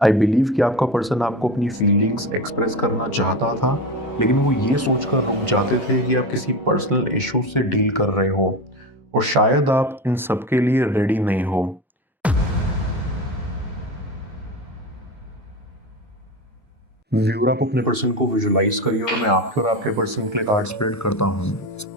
I believe कि आपका person आपको अपनी फीलिंग्स एक्सप्रेस करना चाहता था, लेकिन वो ये सोचकर रुक जाते थे कि आप किसी पर्सनल इश्यू से डील कर रहे हो और शायद आप इन सब के लिए रेडी नहीं हो। व्यूअर, आप अपने पर्सन को विजुलाइज करिए और मैं आपके और आपके पर्सन के लिए कार्ड स्प्रेड करता हूँ।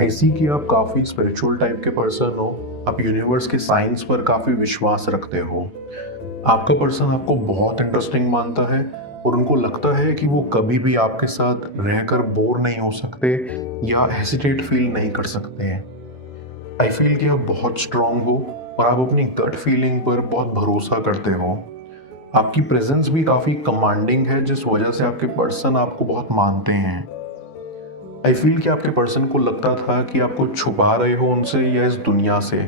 ऐसी कि आप काफ़ी स्पिरिचुअल टाइप के पर्सन हो। आप यूनिवर्स के साइंस पर काफ़ी विश्वास रखते हो। आपका पर्सन आपको बहुत इंटरेस्टिंग मानता है और उनको लगता है कि वो कभी भी आपके साथ रहकर बोर नहीं हो सकते या हेसिटेट फील नहीं कर सकते हैं। आई फील कि आप बहुत स्ट्रांग हो और आप अपनी गट फीलिंग पर बहुत भरोसा करते हो। आपकी प्रेजेंस भी काफ़ी कमांडिंग है, जिस वजह से आपके पर्सन आपको बहुत मानते हैं। आई फील कि आपके पर्सन को लगता था कि आपको छुपा रहे हो उनसे या इस दुनिया से।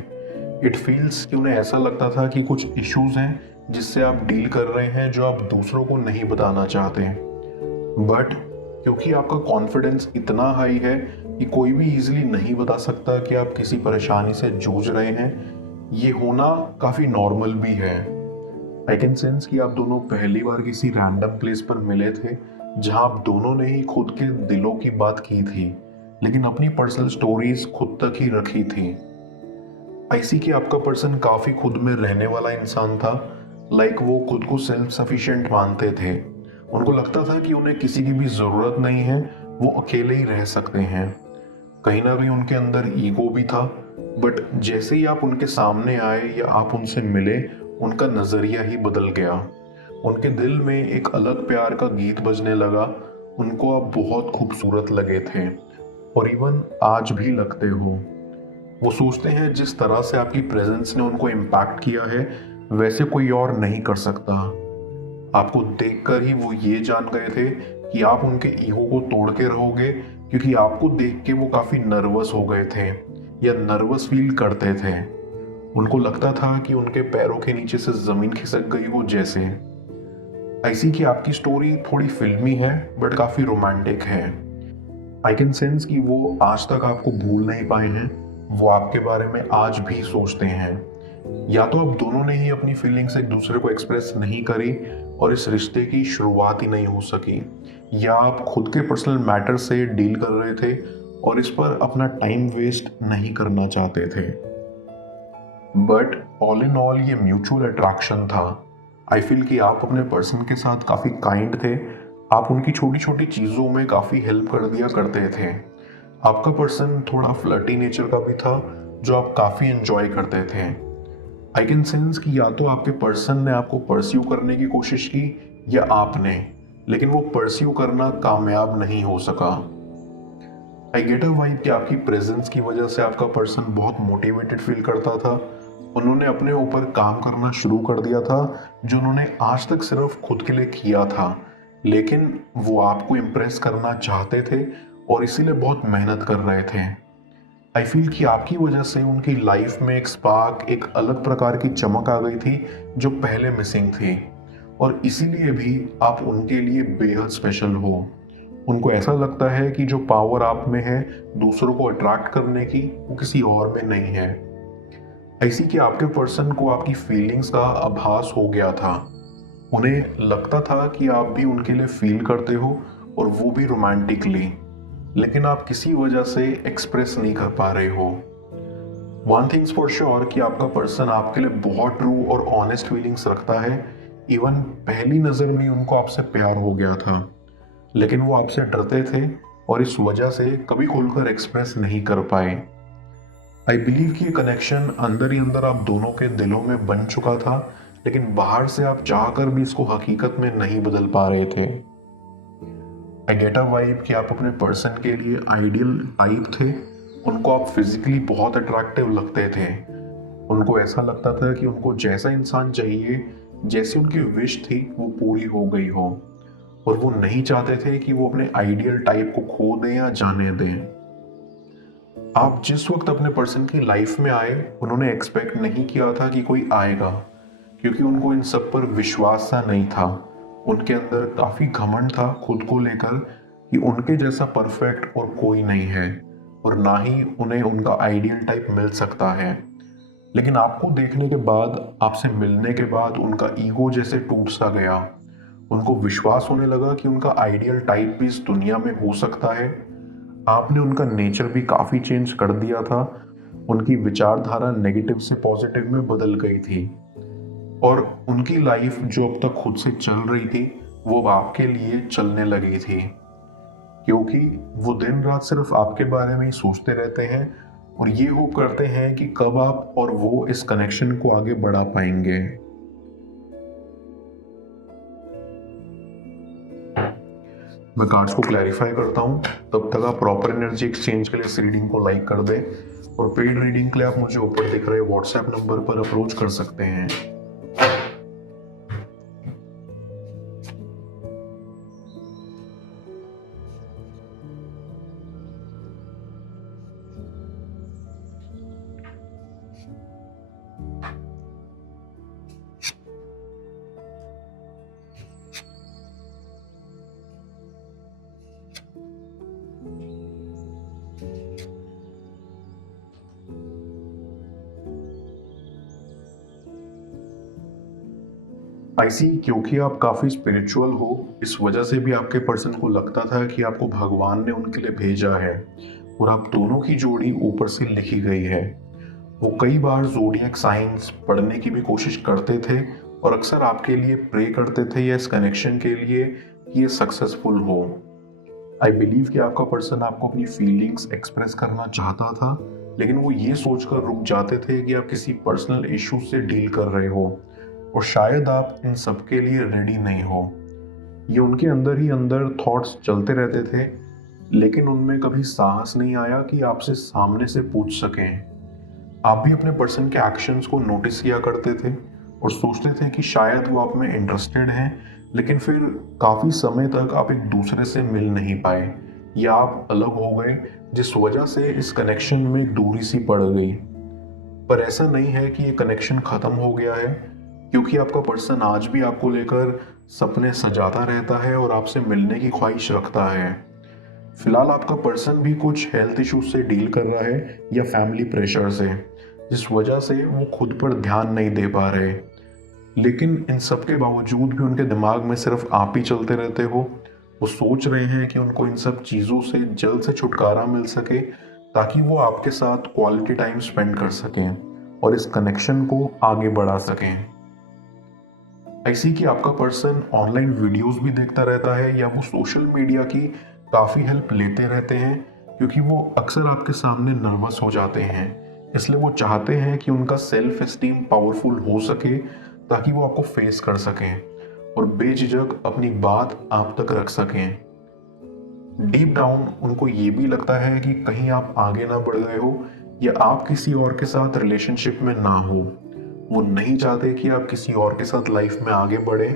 इट फील्स कि उन्हें ऐसा लगता था कि कुछ इश्यूज हैं जिससे आप डील कर रहे हैं जो आप दूसरों को नहीं बताना चाहते। बट क्योंकि आपका कॉन्फिडेंस इतना हाई है कि कोई भी इजीली नहीं बता सकता कि आप किसी परेशानी से जूझ रहे हैं, ये होना काफ़ी नॉर्मल भी है। आई कैन सेंस कि आप दोनों पहली बार किसी रैंडम प्लेस पर मिले थे जहां आप दोनों ने ही खुद के दिलों की बात की थी, लेकिन अपनी पर्सनल स्टोरीज खुद तक ही रखी थी। ऐसी कि आपका पर्सन काफी खुद में रहने वाला इंसान था। लाइक वो खुद को सेल्फ सफिशिएंट मानते थे। उनको लगता था कि उन्हें किसी की भी जरूरत नहीं है, वो अकेले ही रह सकते हैं। कहीं ना कहीं उनके अंदर ईगो भी था, बट जैसे ही आप उनके सामने आए या आप उनसे मिले, उनका नजरिया ही बदल गया। उनके दिल में एक अलग प्यार का गीत बजने लगा। उनको आप बहुत खूबसूरत लगे थे और इवन आज भी लगते हो। वो सोचते हैं जिस तरह से आपकी प्रेजेंस ने उनको इम्पैक्ट किया है, वैसे कोई और नहीं कर सकता। आपको देखकर ही वो ये जान गए थे कि आप उनके ईगो को तोड़ के रहोगे, क्योंकि आपको देख के वो काफी नर्वस हो गए थे या नर्वस फील करते थे। उनको लगता था कि उनके पैरों के नीचे से जमीन खिसक गई हो जैसे। ऐसी कि आपकी स्टोरी थोड़ी फिल्मी है बट काफी रोमांटिक है। आई कैन सेंस कि वो आज तक आपको भूल नहीं पाए हैं। वो आपके बारे में आज भी सोचते हैं। या तो आप दोनों ने ही अपनी फीलिंग्स एक दूसरे को एक्सप्रेस नहीं करी और इस रिश्ते की शुरुआत ही नहीं हो सकी, या आप खुद के पर्सनल मैटर से डील कर रहे थे और इस पर अपना टाइम वेस्ट नहीं करना चाहते थे। बट ऑल इन ऑल ये म्यूचुअल अट्रैक्शन था। आई फील कि आप अपने पर्सन के साथ काफ़ी काइंड थे। आप उनकी छोटी छोटी चीज़ों में काफ़ी हेल्प कर दिया करते थे। आपका पर्सन थोड़ा फ्लर्टी नेचर का भी था, जो आप काफ़ी एंजॉय करते थे। आई कैन सेंस कि या तो आपके पर्सन ने आपको परस्यू करने की कोशिश की या आपने, लेकिन वो परस्यू करना कामयाब नहीं हो सका। आई गेट अ वाइब कि आपकी प्रेजेंस की वजह से आपका पर्सन बहुत मोटिवेटेड फील करता था। उन्होंने अपने ऊपर काम करना शुरू कर दिया था, जो उन्होंने आज तक सिर्फ खुद के लिए किया था, लेकिन वो आपको इम्प्रेस करना चाहते थे और इसीलिए बहुत मेहनत कर रहे थे। आई फील कि आपकी वजह से उनकी लाइफ में एक स्पार्क, एक अलग प्रकार की चमक आ गई थी जो पहले मिसिंग थी, और इसीलिए भी आप उनके लिए बेहद स्पेशल हो। उनको ऐसा लगता है कि जो पावर आप में है दूसरों को अट्रैक्ट करने की, वो किसी और में नहीं है। ऐसी कि आपके पर्सन को आपकी फीलिंग्स का आभास हो गया था। उन्हें लगता था कि आप भी उनके लिए फील करते हो और वो भी रोमांटिकली, लेकिन आप किसी वजह से एक्सप्रेस नहीं कर पा रहे हो। वन थिंग्स फॉर श्योर कि आपका पर्सन आपके लिए बहुत ट्रू और ऑनेस्ट फीलिंग्स रखता है। इवन पहली नज़र में उनको आपसे प्यार हो गया था, लेकिन वो आपसे डरते थे और इस वजह से कभी खुलकर एक्सप्रेस नहीं कर पाए। आई बिलीव कि ये कनेक्शन अंदर ही अंदर आप दोनों के दिलों में बन चुका था, लेकिन बाहर से आप चाहकर भी इसको हकीकत में नहीं बदल पा रहे थे। आई गेट अ वाइब कि आप अपने पर्सन के लिए आइडियल टाइप थे। उनको आप फिजिकली बहुत अट्रैक्टिव लगते थे। उनको ऐसा लगता था कि उनको जैसा इंसान चाहिए, जैसी उनकी विश थी वो पूरी हो गई हो, और वो नहीं चाहते थे कि वो अपने आइडियल टाइप को खो दें या जाने दें। आप जिस वक्त अपने पर्सन की लाइफ में आए, उन्होंने एक्सपेक्ट नहीं किया था कि कोई आएगा, क्योंकि उनको इन सब पर विश्वास सा नहीं था। उनके अंदर काफी घमंड था खुद को लेकर कि उनके जैसा परफेक्ट और कोई नहीं है, और ना ही उन्हें उनका आइडियल टाइप मिल सकता है। लेकिन आपको देखने के बाद, आपसे मिलने के बाद उनका ईगो जैसे टूट सा गया। उनको विश्वास होने लगा कि उनका आइडियल टाइप भी इस दुनिया में हो सकता है। आपने उनका नेचर भी काफ़ी चेंज कर दिया था। उनकी विचारधारा नेगेटिव से पॉजिटिव में बदल गई थी, और उनकी लाइफ जो अब तक खुद से चल रही थी वो अब आपके लिए चलने लगी थी, क्योंकि वो दिन रात सिर्फ आपके बारे में ही सोचते रहते हैं और ये होप करते हैं कि कब आप और वो इस कनेक्शन को आगे बढ़ा पाएंगे। मैं कार्ड्स को क्लैरिफाई करता हूँ, तब तक आप प्रॉपर एनर्जी एक्सचेंज के लिए इस रीडिंग को लाइक कर दें, और पेड रीडिंग के लिए आप मुझे ऊपर दिख रहे व्हाट्सएप नंबर पर अप्रोच कर सकते हैं। ऐसी क्योंकि आप काफी स्पिरिचुअल हो, इस वजह से भी आपके पर्सन को लगता था कि आपको भगवान ने उनके लिए भेजा है, और आप दोनों की जोड़ी ऊपर से लिखी गई है। वो कई बार ज़ोडिएक साइंस पढ़ने की भी कोशिश करते थे, और अक्सर आपके लिए प्रे करते थे या इस कनेक्शन के लिए कि ये सक्सेसफुल हो। आई बिलीव कि आपका पर्सन आपको अपनी फीलिंग्स एक्सप्रेस करना चाहता था, लेकिन वो ये सोचकर रुक जाते थे कि आप किसी पर्सनल इशू से डील कर रहे हो, और शायद आप इन सब के लिए रेडी नहीं हो। ये उनके अंदर ही अंदर थॉट्स चलते रहते थे, लेकिन उनमें कभी साहस नहीं आया कि आपसे सामने से पूछ सकें। आप भी अपने पर्सन के एक्शंस को नोटिस किया करते थे और सोचते थे कि शायद वो आप में इंटरेस्टेड हैं, लेकिन फिर काफ़ी समय तक आप एक दूसरे से मिल नहीं पाए, या आप अलग हो गए, जिस वजह से इस कनेक्शन में एक दूरी सी पड़ गई। पर ऐसा नहीं है कि ये कनेक्शन ख़त्म हो गया है, क्योंकि आपका पर्सन आज भी आपको लेकर सपने सजाता रहता है और आपसे मिलने की ख्वाहिश रखता है। फिलहाल आपका पर्सन भी कुछ हेल्थ इश्यूज से डील कर रहा है या फैमिली प्रेशर से, जिस वजह से वो खुद पर ध्यान नहीं दे पा रहे। लेकिन इन सब के बावजूद भी उनके दिमाग में सिर्फ आप ही चलते रहते हो। वो सोच रहे हैं कि उनको इन सब चीज़ों से जल्द से छुटकारा मिल सके, ताकि वो आपके साथ क्वालिटी टाइम स्पेंड कर सकें और इस कनेक्शन को आगे बढ़ा सकें। ऐसी कि आपका पर्सन ऑनलाइन वीडियोस भी देखता रहता है, या वो सोशल मीडिया की काफ़ी हेल्प लेते रहते हैं, क्योंकि वो अक्सर आपके सामने नर्वस हो जाते हैं। इसलिए वो चाहते हैं कि उनका सेल्फ एस्टीम पावरफुल हो सके, ताकि वो आपको फेस कर सकें और बेझिझक अपनी बात आप तक रख सकें। डीप डाउन उनको ये भी लगता है कि कहीं आप आगे ना बढ़ गए हो, या आप किसी और के साथ रिलेशनशिप में ना हो। वो नहीं चाहते कि आप किसी और के साथ लाइफ में आगे बढ़े।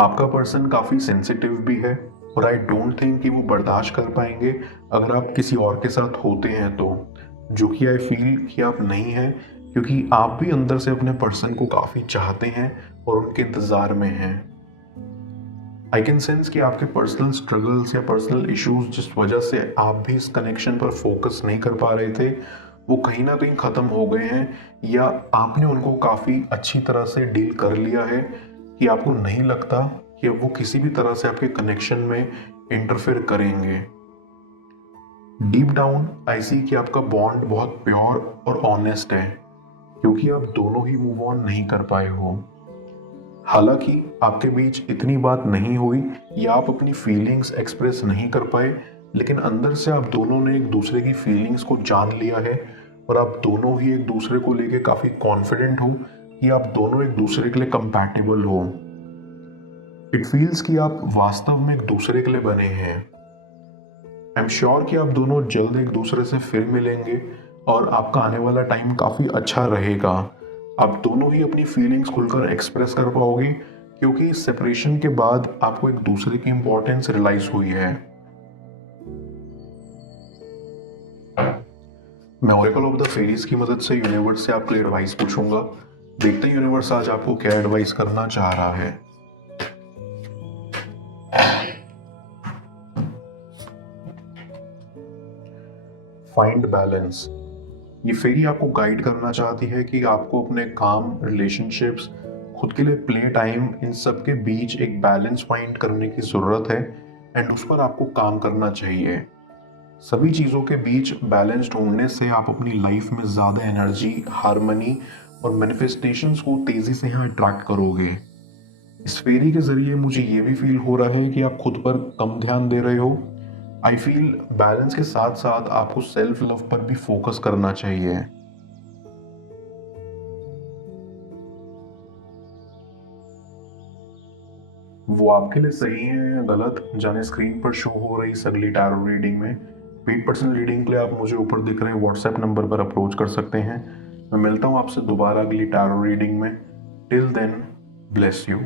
आपका पर्सन काफ़ी सेंसिटिव भी है, और आई डोंट थिंक कि वो बर्दाश्त कर पाएंगे अगर आप किसी और के साथ होते हैं तो, जो कि आई फील कि आप नहीं हैं, क्योंकि आप भी अंदर से अपने पर्सन को काफ़ी चाहते हैं और उनके इंतज़ार में हैं। आई कैन सेंस कि आपके पर्सनल स्ट्रगल्स या पर्सनल इश्यूज जिस वजह से आप भी इस कनेक्शन पर फोकस नहीं कर पा रहे थे, वो कहीं ना कहीं ख़त्म हो गए हैं, या आपने उनको काफ़ी अच्छी तरह से डील कर लिया है कि आपको नहीं लगता कि अब वो किसी भी तरह से आपके कनेक्शन में इंटरफेयर करेंगे। डीप डाउन आई सी कि आपका बॉन्ड बहुत प्योर और ऑनेस्ट है, क्योंकि आप दोनों ही मूव ऑन नहीं कर पाए हो। हालांकि आपके बीच इतनी बात नहीं हुई या आप अपनी फीलिंग्स एक्सप्रेस नहीं कर पाए, लेकिन अंदर से आप दोनों ने एक दूसरे की फीलिंग्स को जान लिया है, और आप दोनों ही एक दूसरे को लेके काफ़ी कॉन्फिडेंट हो कि आप दोनों एक दूसरे के लिए कंपैटिबल हो। इट फील्स कि आप वास्तव में एक दूसरे के लिए बने हैं। आई एम श्योर कि आप दोनों जल्द एक दूसरे से फिर मिलेंगे और आपका आने वाला टाइम काफ़ी अच्छा रहेगा। आप दोनों ही अपनी फीलिंग्स खुलकर एक्सप्रेस कर पाओगे, क्योंकि सेपरेशन के बाद आपको एक दूसरे की इंपॉर्टेंस रियलाइज हुई है। मैं ओरेकल ऑफ द फेरीज की मदद से यूनिवर्स से आपके लिए एडवाइस पूछूंगा। देखते हैं यूनिवर्स आज आपको क्या एडवाइस करना चाह रहा है। Find balance. ये फेरी आपको गाइड करना चाहती है कि आपको अपने काम, रिलेशनशिप्स, खुद के लिए प्ले टाइम, इन सब के बीच एक बैलेंस फाइंड करने की ज़रूरत है एंड उस पर आपको काम करना चाहिए। सभी चीज़ों के बीच बैलेंस ढूंढने से आप अपनी लाइफ में ज़्यादा एनर्जी, हार्मनी और मैनिफेस्टेशंस को तेज़ी से यहाँ अट्रैक्ट करोगे। इस फेरी के ज़रिए मुझे ये भी फील हो रहा है कि आप खुद पर कम ध्यान दे रहे हो। आई फील बैलेंस के साथ साथ आपको सेल्फ लव पर भी फोकस करना चाहिए। वो आपके लिए सही है या गलत, जाने स्क्रीन पर शो हो रही इस अगली टैरो रीडिंग में। पेड पर्सनल रीडिंग के लिए आप मुझे ऊपर दिख रहे व्हाट्सएप नंबर पर अप्रोच कर सकते हैं। मैं मिलता हूँ आपसे दोबारा अगली टैरो रीडिंग में। Till then, bless you.